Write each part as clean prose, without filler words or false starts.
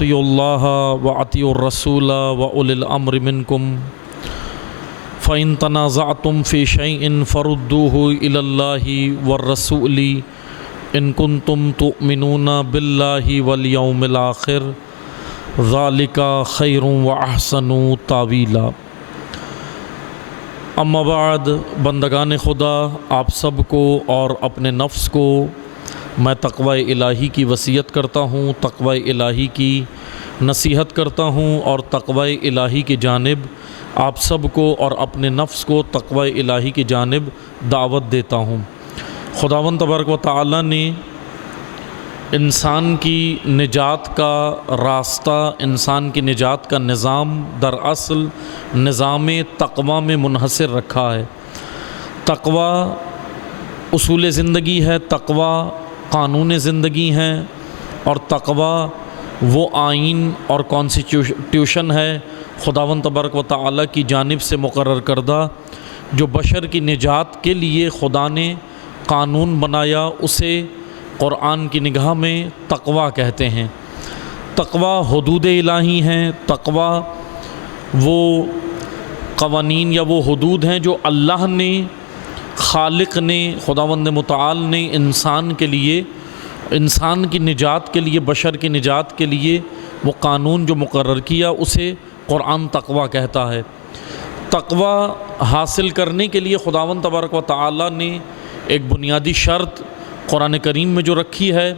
اطیعوا اللہ واطیعوا الرسول واولی الامر منکم فإن تنازعتم فی شیء فردوه الی اللہ والرسول ان کنتم تؤمنون باللہ والیوم الآخر ذالک خیر واحسن تاویلا۔ اما بعد، بندگان خدا، آپ سب کو اور اپنے نفس کو میں تقوی الہی کی وصیت کرتا ہوں، تقوی الہی کی نصیحت کرتا ہوں اور تقوی الہی کی جانب آپ سب کو اور اپنے نفس کو تقوی الہی کی جانب دعوت دیتا ہوں۔ خداوند تبارک و تعالی نے انسان کی نجات کا راستہ، انسان کی نجات کا نظام دراصل نظام تقوی میں منحصر رکھا ہے۔ تقوی اصول زندگی ہے، تقوی قانون زندگی ہے، اور تقوی وہ آئین اور کانسٹیٹیوشن ہے خداوند تبارک و تعالی کی جانب سے مقرر کردہ، جو بشر کی نجات کے لیے خدا نے قانون بنایا، اسے قرآن کی نگاہ میں تقوی کہتے ہیں۔ تقوی حدود الہی ہیں، تقوی وہ قوانین یا وہ حدود ہیں جو اللہ نے، خالق نے، خداوند متعال نے انسان کے لیے، انسان کی نجات کے لیے، بشر کی نجات کے لیے وہ قانون جو مقرر کیا، اسے قرآن تقوی کہتا ہے۔ تقوی حاصل کرنے کے لیے خداوند تبارک و تعالی نے ایک بنیادی شرط قرآن کریم میں جو رکھی ہے،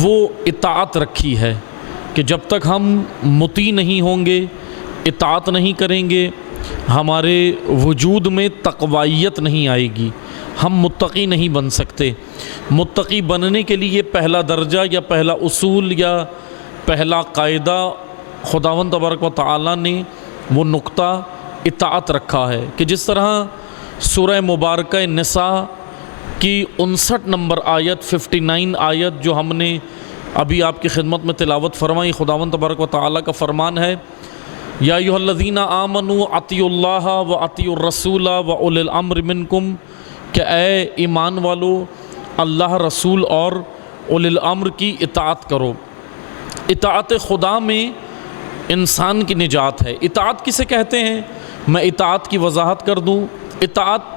وہ اطاعت رکھی ہے کہ جب تک ہم مطیع نہیں ہوں گے، اطاعت نہیں کریں گے، ہمارے وجود میں تقویت نہیں آئے گی، ہم متقی نہیں بن سکتے۔ متقی بننے کے لیے پہلا درجہ یا پہلا اصول یا پہلا قاعدہ خداوند تبارک و تعالی نے وہ نقطہ اطاعت رکھا ہے، کہ جس طرح سورہ مبارکہ نساء کی 59 نمبر آیت، 59 آیت جو ہم نے ابھی آپ کی خدمت میں تلاوت فرمائی، خداوند تبارک و تعالی کا فرمان ہے، یا ایھا الذین آمنوا اطیعوا اللہ واطیعوا الرسول واولی الامر منکم، کہ اے ایمان والو اللہ، رسول اور اولی الامر کی اطاعت کرو۔ اطاعت خدا میں انسان کی نجات ہے۔ اطاعت کسے کہتے ہیں؟ میں اطاعت کی وضاحت کر دوں۔ اطاعت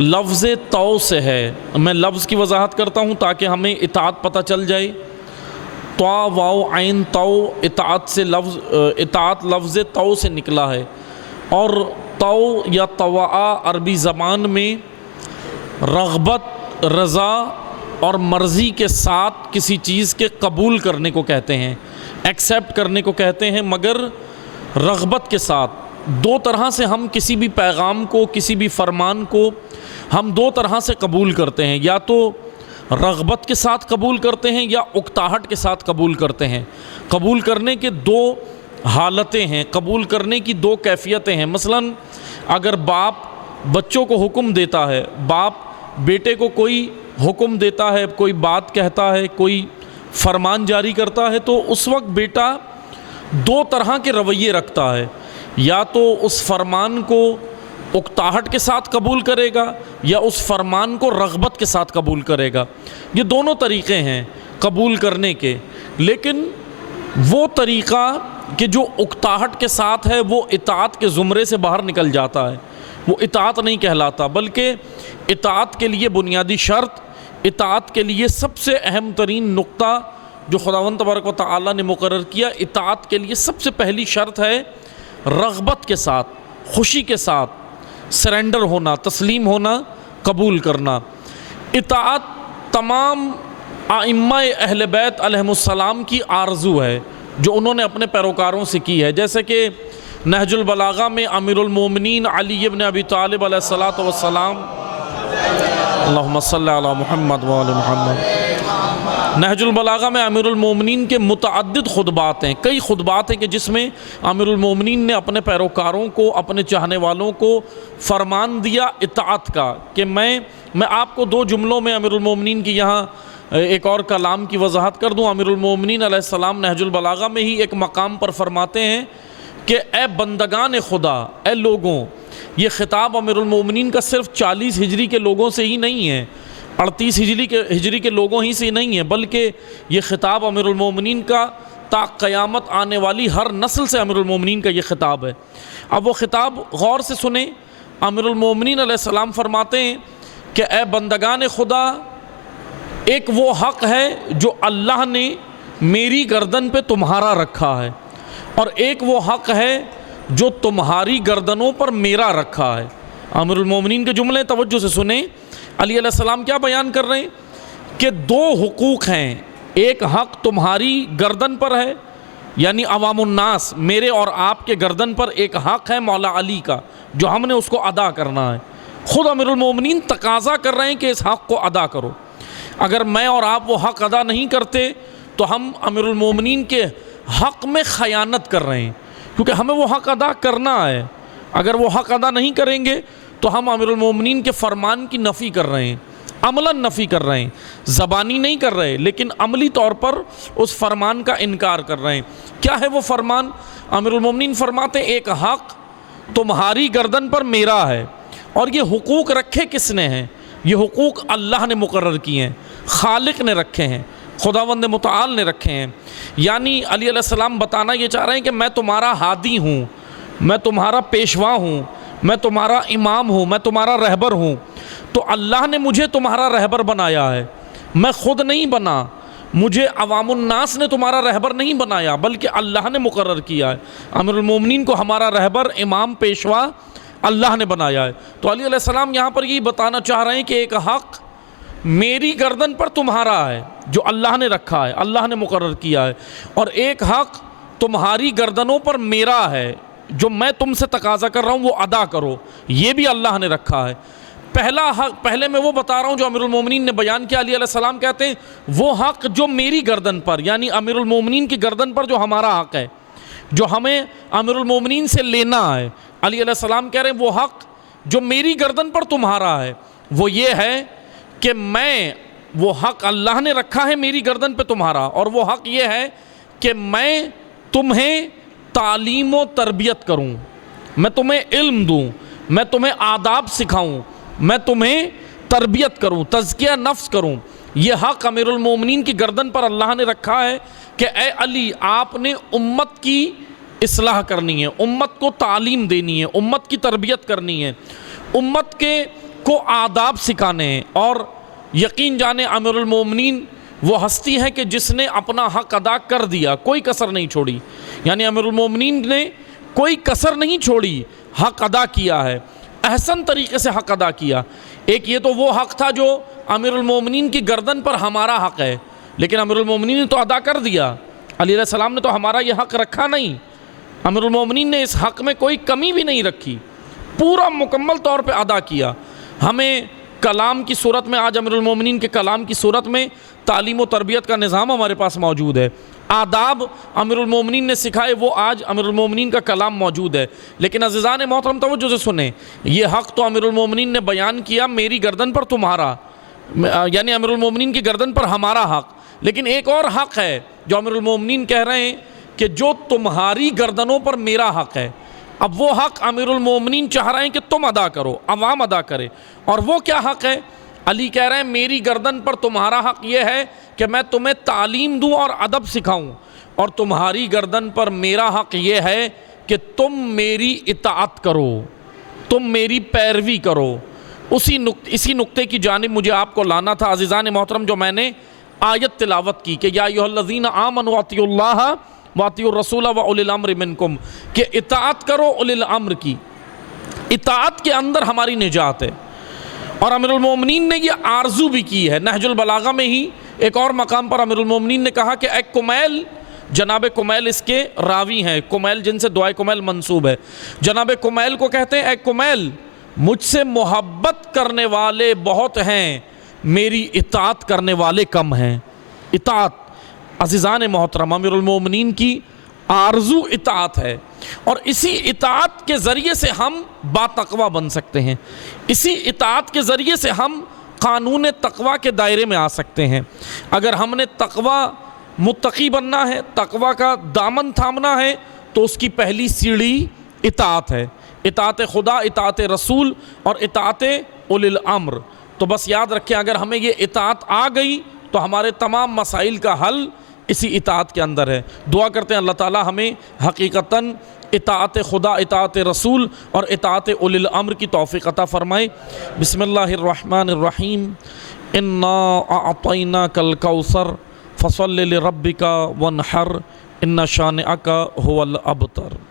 لفظ تو سے ہے، میں لفظ کی وضاحت کرتا ہوں تاکہ ہمیں اطاعت پتہ چل جائے۔ تو واو عین تو، اطاعت سے اطاعت لفظ تو سے نکلا ہے، اور تو یا طوعا عربی زبان میں رغبت، رضا اور مرضی کے ساتھ کسی چیز کے قبول کرنے کو کہتے ہیں، ایکسیپٹ کرنے کو کہتے ہیں، مگر رغبت کے ساتھ۔ دو طرح سے ہم کسی بھی پیغام کو، کسی بھی فرمان کو ہم دو طرح سے قبول کرتے ہیں، یا تو رغبت کے ساتھ قبول کرتے ہیں یا اکتاہٹ کے ساتھ قبول کرتے ہیں۔ قبول کرنے کے دو حالتیں ہیں، قبول کرنے کی دو کیفیتیں ہیں۔ مثلا اگر باپ بچوں کو حکم دیتا ہے، باپ بیٹے کو کوئی حکم دیتا ہے، کوئی بات کہتا ہے، کوئی فرمان جاری کرتا ہے، تو اس وقت بیٹا دو طرح کے رویے رکھتا ہے، یا تو اس فرمان کو اکتاہٹ کے ساتھ قبول کرے گا یا اس فرمان کو رغبت کے ساتھ قبول کرے گا۔ یہ دونوں طریقے ہیں قبول کرنے کے، لیکن وہ طریقہ کہ جو اکتاہٹ کے ساتھ ہے وہ اطاعت کے زمرے سے باہر نکل جاتا ہے، وہ اطاعت نہیں کہلاتا، بلکہ اطاعت کے لیے بنیادی شرط، اطاعت کے لیے سب سے اہم ترین نقطہ جو خداوند تبارک و تعالی نے مقرر کیا، اطاعت کے لیے سب سے پہلی شرط ہے رغبت کے ساتھ، خوشی کے ساتھ سرنڈر ہونا، تسلیم ہونا، قبول کرنا۔ اطاعت تمام ائمہ اہل بیت علیہم السلام کی آرزو ہے جو انہوں نے اپنے پیروکاروں سے کی ہے، جیسے کہ نہج البلاغہ میں امیر المومنین علی ابن ابی طالب علیہ الصلاۃ والسلام، اللہم صلی علی محمد وآل محمد، نہج البلاغہ میں امیر المومنین کے متعدد خطبات ہیں، کئی خطبات ہیں کہ جس میں امیر المومنین نے اپنے پیروکاروں کو، اپنے چاہنے والوں کو فرمان دیا اطاعت کا، کہ میں آپ کو دو جملوں میں امیر المومنین کی یہاں ایک اور کلام کی وضاحت کر دوں۔ امیر المومنین علیہ السلام نہج البلاغہ میں ہی ایک مقام پر فرماتے ہیں کہ اے بندگان خدا، اے لوگوں، یہ خطاب امیر المومنین کا صرف 40 ہجری کے لوگوں سے ہی نہیں ہے، 38 ہجری کے لوگوں ہی سے نہیں ہے، بلکہ یہ خطاب امیر المومنین کا تا قیامت آنے والی ہر نسل سے امیر المومنین کا یہ خطاب ہے۔ اب وہ خطاب غور سے سنیں۔ امیر المومنین علیہ السلام فرماتے ہیں کہ اے بندگان خدا، ایک وہ حق ہے جو اللہ نے میری گردن پہ تمہارا رکھا ہے، اور ایک وہ حق ہے جو تمہاری گردنوں پر میرا رکھا ہے۔ امیر المومنین کے جملے توجہ سے سنیں۔ علی علیہ السلام کیا بیان کر رہے ہیں کہ دو حقوق ہیں، ایک حق تمہاری گردن پر ہے، یعنی عوام الناس، میرے اور آپ کے گردن پر ایک حق ہے مولا علی کا، جو ہم نے اس کو ادا کرنا ہے۔ خود امیر المومنین تقاضا کر رہے ہیں کہ اس حق کو ادا کرو۔ اگر میں اور آپ وہ حق ادا نہیں کرتے تو ہم امیر المومنین کے حق میں خیانت کر رہے ہیں، کیونکہ ہمیں وہ حق ادا کرنا ہے۔ اگر وہ حق ادا نہیں کریں گے تو ہم امیر المومنین کے فرمان کی نفی کر رہے ہیں، عملاً نفی کر رہے ہیں، زبانی نہیں کر رہے لیکن عملی طور پر اس فرمان کا انکار کر رہے ہیں۔ کیا ہے وہ فرمان؟ امیر المومنین فرماتے ہیں ایک حق تمہاری گردن پر میرا ہے، اور یہ حقوق رکھے کس نے ہیں؟ یہ حقوق اللہ نے مقرر کیے ہیں، خالق نے رکھے ہیں، خداوند متعال نے رکھے ہیں۔ یعنی علی علیہ السلام بتانا یہ چاہ رہے ہیں کہ میں تمہارا ہادی ہوں، میں تمہارا پیشوا ہوں، میں تمہارا امام ہوں، میں تمہارا رہبر ہوں۔ تو اللہ نے مجھے تمہارا رہبر بنایا ہے، میں خود نہیں بنا، مجھے عوام الناس نے تمہارا رہبر نہیں بنایا بلکہ اللہ نے مقرر کیا ہے۔ امیر المومنین کو ہمارا رہبر، امام، پیشوا اللہ نے بنایا ہے۔ تو علی علیہ السلام یہاں پر یہی بتانا چاہ رہے ہیں کہ ایک حق میری گردن پر تمہارا ہے جو اللہ نے رکھا ہے، اللہ نے مقرر کیا ہے، اور ایک حق تمہاری گردنوں پر میرا ہے جو میں تم سے تقاضا کر رہا ہوں وہ ادا کرو، یہ بھی اللہ نے رکھا ہے۔ پہلا حق پہلے میں وہ بتا رہا ہوں جو امیر المومنین نے بیان کیا۔ علی علیہ السلام کہتے ہیں وہ حق جو میری گردن پر، یعنی امیر المومنین کی گردن پر جو ہمارا حق ہے، جو ہمیں امیر المومنین سے لینا ہے، علی علیہ السلام کہہ رہے ہیں وہ حق جو میری گردن پر تمہارا ہے وہ یہ ہے کہ میں، وہ حق اللہ نے رکھا ہے میری گردن پہ تمہارا، اور وہ حق یہ ہے کہ میں تمہیں تعلیم و تربیت کروں، میں تمہیں علم دوں، میں تمہیں آداب سکھاؤں، میں تمہیں تربیت کروں، تزکیہ نفس کروں۔ یہ حق امیر المومنین کی گردن پر اللہ نے رکھا ہے کہ اے علی، آپ نے امت کی اصلاح کرنی ہے، امت کو تعلیم دینی ہے، امت کی تربیت کرنی ہے، امت کے کو آداب سکھانے ہیں۔ اور یقین جانے امیر المومنین وہ ہستی ہے کہ جس نے اپنا حق ادا کر دیا، کوئی کسر نہیں چھوڑی، یعنی امیر المومنین نے کوئی کسر نہیں چھوڑی، حق ادا کیا ہے، احسن طریقے سے حق ادا کیا۔ ایک یہ تو وہ حق تھا جو امیر المومنین کی گردن پر ہمارا حق ہے، لیکن امیر المومنین نے تو ادا کر دیا، علی علیہ السلام نے تو ہمارا یہ حق رکھا نہیں، امیر المومنین نے اس حق میں کوئی کمی بھی نہیں رکھی، پورا مکمل طور پہ ادا کیا۔ ہمیں کلام کی صورت میں، آج امیر المومنین کے کلام کی صورت میں تعلیم و تربیت کا نظام ہمارے پاس موجود ہے، آداب امیر المومنین نے سکھائے وہ آج امیر المومنین کا کلام موجود ہے۔ لیکن عزیزان محترم توجہ سے سنیں، یہ حق تو امیر المومنین نے بیان کیا میری گردن پر تمہارا، یعنی امیر المومنین کی گردن پر ہمارا حق، لیکن ایک اور حق ہے جو امیر المومنین کہہ رہے ہیں کہ جو تمہاری گردنوں پر میرا حق ہے۔ اب وہ حق امیر المومنین چاہ رہے ہیں کہ تم ادا کرو، عوام ادا کرے، اور وہ کیا حق ہے؟ علی کہہ رہے ہیں میری گردن پر تمہارا حق یہ ہے کہ میں تمہیں تعلیم دوں اور ادب سکھاؤں، اور تمہاری گردن پر میرا حق یہ ہے کہ تم میری اطاعت کرو، تم میری پیروی کرو۔ اسی نقطے کی جانب مجھے آپ کو لانا تھا عزیزان محترم، جو میں نے آیت تلاوت کی کہ یا ایھا الذین آمنوا اطیعوا اللہ واطیعوا الرسول واولی الامر منکم، کہ اطاعت کرو اولی الامر کی، اطاعت کے اندر ہماری نجات ہے۔ اور امیر المومنین نے یہ آرزو بھی کی ہے، نہج البلاغہ میں ہی ایک اور مقام پر امیر المومنین نے کہا کہ اے کمیل، جناب کمیل اس کے راوی ہیں، کمیل جن سے دعائے کمیل منسوب ہے، جناب کمیل کو کہتے ہیں اے کمیل، مجھ سے محبت کرنے والے بہت ہیں، میری اطاعت کرنے والے کم ہیں۔ اطاعت عزیزان محترم، امیر المومنین کی آرزو اطاعت ہے، اور اسی اطاعت کے ذریعے سے ہم باتقویٰ بن سکتے ہیں، اسی اطاعت کے ذریعے سے ہم قانون تقویٰ کے دائرے میں آ سکتے ہیں۔ اگر ہم نے تقویٰ متقی بننا ہے، تقویٰ کا دامن تھامنا ہے، تو اس کی پہلی سیڑھی اطاعت ہے، اطاعت خدا، اطاعت رسول اور اطاعت اولی الامر۔ تو بس یاد رکھیں اگر ہمیں یہ اطاعت آ گئی تو ہمارے تمام مسائل کا حل اسی اطاعت کے اندر ہے۔ دعا کرتے ہیں اللہ تعالی ہمیں حقیقتاً اطاعت خدا، اطاعت رسول اور اطاعت اولی الامر کی توفیق عطا فرمائے۔ بسم اللہ الرحمن الرحیم، انا اعطیناک الکوثر فصل لربک وانحر ان شانئک هو الابتر۔